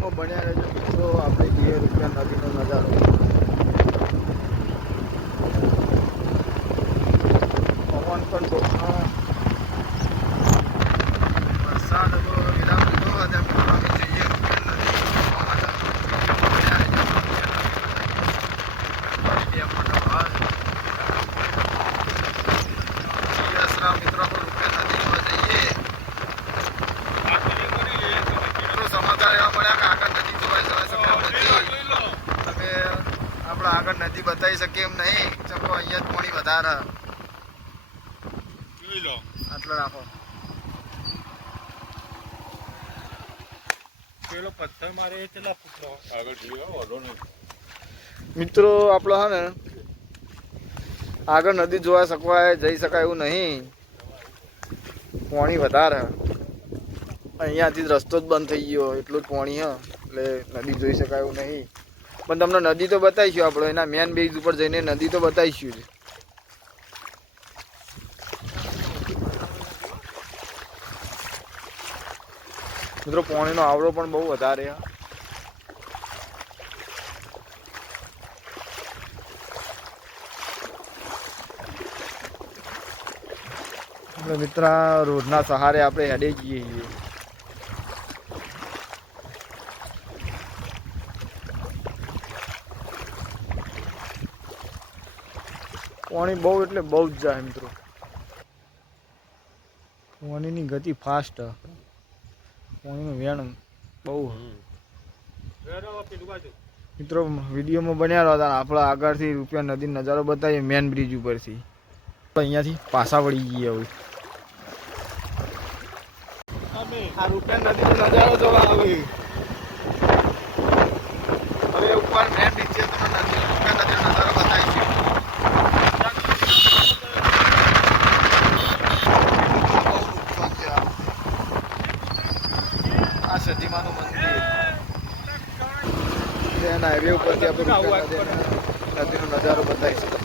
વિડીયોમાં બન્યા રહેજો. મિત્રો આપણે જે રૂપિયા નદીનો નજારો. પવન પણ બહુ હા. વરસાદ હતો, વિરામ લીધો હતો, મિત્રો અમે જઈએ રૂપિયા નદી જોવા માટે. બન્યા રહેજો રૂપિયા નદી. બે મોટો હાલ. યસરામ મિત્રો આપણે રૂપિયા નદી જોવા જઈએ મિત્રો સમાચાર એવા મળ્યા કે આગળ નદી જોવાય જવાય શકે એમ નથી તમે આપણે આગળ નદી બતાવી શકીએ એમ નહીં. ચલો અહીંયા જ પાણી વધારે. આટલો રાખો. પેલો પથ્થર મારે કેટલા ફૂટનો આગળ મિત્રો આપણો હે ને આગળ નદી જોવા શકવાય જઈ શકાય એવું નહીં. પોણી વધારે. અહીંયાથી જ રસ્તો જ બંધ થઈ ગયો એટલું જ પોણી હ. એટલે નદી જોઈ શકાય એવું નહીં. પણ તમને નદી તો બતાવીશું આપણે, એના મેન બેઝ ઉપર જઈને નદી તો બતાવીશું જ. મિત્રો, પાણીનો આવડો પણ બહુ વધારે મિત્ર રોડના સહારે આપણે હેડે જઈએ છીએ. પાણી બહુ એટલે બહુ જ જાય મિત્રો. પાણીની ગતિ ફાસ્ટ પાણીનું વેણ બહુ મિત્રો, વિડીયોમાં બન્યા હતા આપણે આગળથી રૂપિયા નદી નજારો બતાવીએ મેન બ્રિજ ઉપરથી. અહીંયાથી પાછા વળી ગયા હોય રૂપિયા નદીનો નજારો જોવા આવે હવે ઉપર મેન બ્રિજ છે તમને નદી રૂપિયા નદીનો નજારો બતાવીશું આ સતીમાનું મંદિર. એના હાઈવે ઉપરથી આપણે રૂપિયા નદીનો નજારો બતાવીશું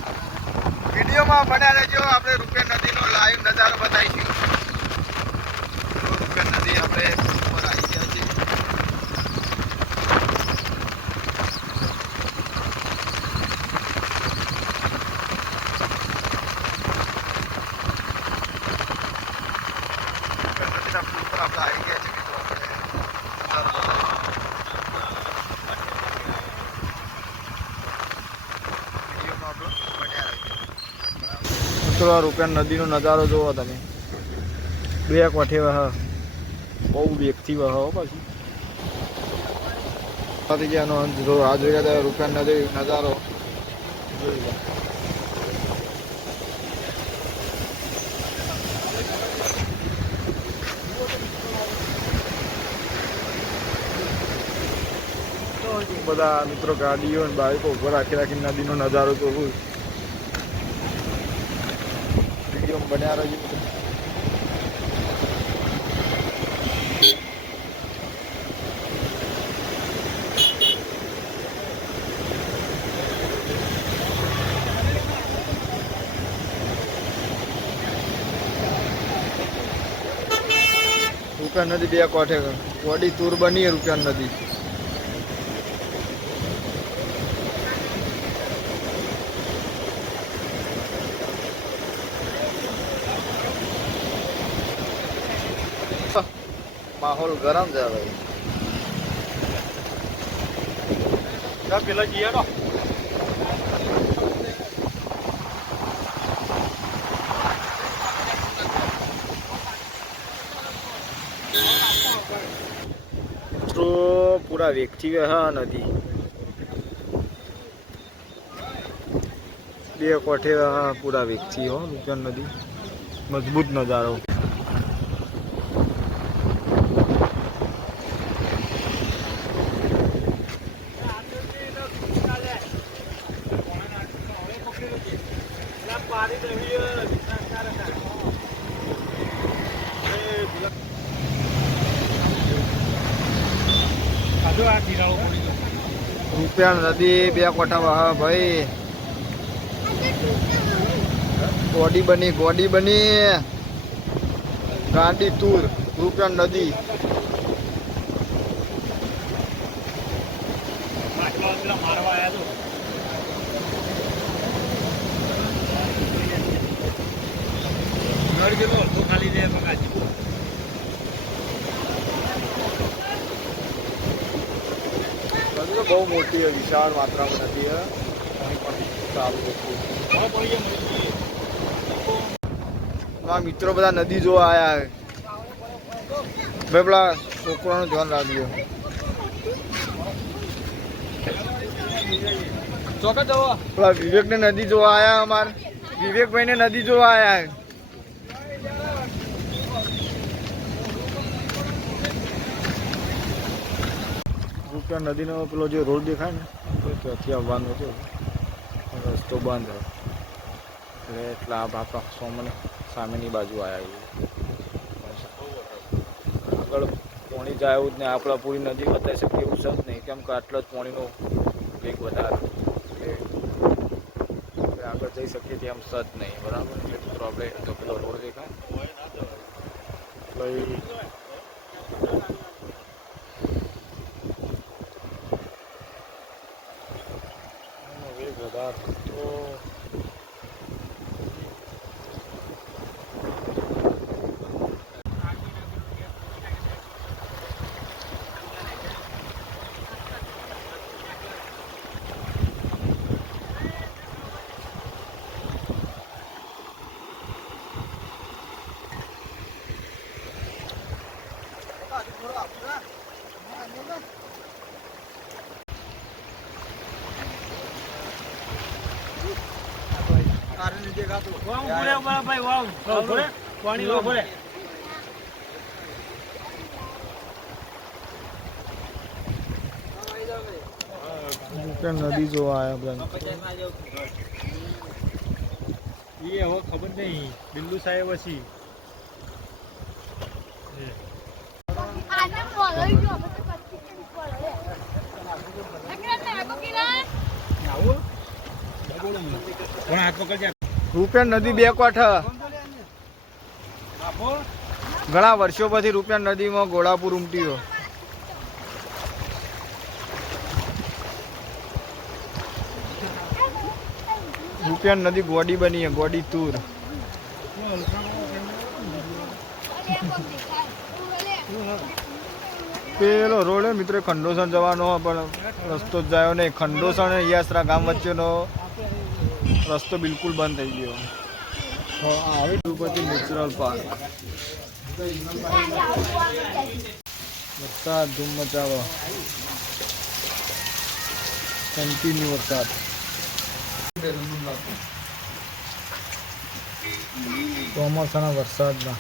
વિડીયોમાં બન્યા રહેજો. આપણે રૂપિયા નદીનો લાઈવ નજારો બતાવીશું. તો રૂપિયા નદી આપણે ઉપર આવી ગયા છીએ રૂપિયા નદીના પુલ પર આપણે આવી ગયા છીએ મિત્રો આપણે નજારો વિડીયોમાં આપણો બન્યા રહેજો મિત્રો રૂપિયા નદીનો નજારો જોવો તમે. બે કોઠે વહ. બહુ વેગથી વહ પછી. પતી ગયાનો અંત જો આ જોઈ ગયા રૂપિયા નદી નજારો. જોઈ ગયા બધા મિત્રો ગાડીઓ બાઈકો ઉપર રાખી રાખીને નદીનો નજારો જોવું. વીડિયો બન્યા રૂપિયા નદી બે કોઠે વડી તૂર બની રૂપિયા નદી. માહોલ ગરમ છે જા પેલા જઈએ મિત્રો પૂરા વેગથી હા નદી. બે કોઠે પૂરા વેગથી હો રૂપિયા નદી. મજબૂત નજારો. કિનારો રૂપિયા નદી, બે કોઠા વાહ ભાઈ. ગોડી બની ગોડી બની. ગાંડી તૂર રૂપિયા નદી. તો બહુ મોટી વિશાળ માત્રામાં નદી છે પણ. મારા મિત્રો બધા નદી જોવા આવ્યા ભાઈ પેલા છોકરાનું ધ્યાન રાખજો. પેલા વિવેકને નદી જોવા આયા અમાર. વિવેકભાઈને નદી જોવા આયા છે. નદીનો પેલો જે રોડ દેખાય ને ત્યાંથી આવવાનો હતો. રસ્તો બંધ એટલે એટલા આપણા સોમને સામેની બાજુ આવ્યા આગળ પોણી જાય એવું જ નહીં આપણે પૂરી નદી બતાવી શકીએ એવું છે નહીં. કેમ કે આટલો જ પોણીનો વેગ વધારે. એટલે આગળ જઈ શકીએ તેમ છે જ નહીં. બરાબર? એટલે મિત્રો આપણે તો પેલો રોડ દેખાય એટલે નદી જોવા આવ્યા એ હવે ખબર નહીં. બિંદુ સાહેબ પછી આને બોલાવી ગયો અમે તો પછી બોલાવે અગ્રત ને આગો કિલા આવું પણ હાથ પકડજે રૂપિયા નદી બે કોઠ. ઘણા વર્ષો પછી રૂપિયા નદીમાં ગોળાપુર ઉમટ્યો. રૂપિયા નદી ગોડી બની, ગોડી તુર અરે કોમ દેખાય પેલો રોડ મિત્રો, ખંડોસણ જવાનો, પણ રસ્તો જ જાયો નહીં. ખંડોસણ અને યાસરા ગામ વચ્ચેનો રસ્તો બિલકુલ બંધ થઈ ગયો. આવી તિરુપતિ નેચરલ પાર્ક. વરસાદ, ધૂમ મચાવો. કન્ટિન્યુ વરસાદ. ચોમાસાના વરસાદના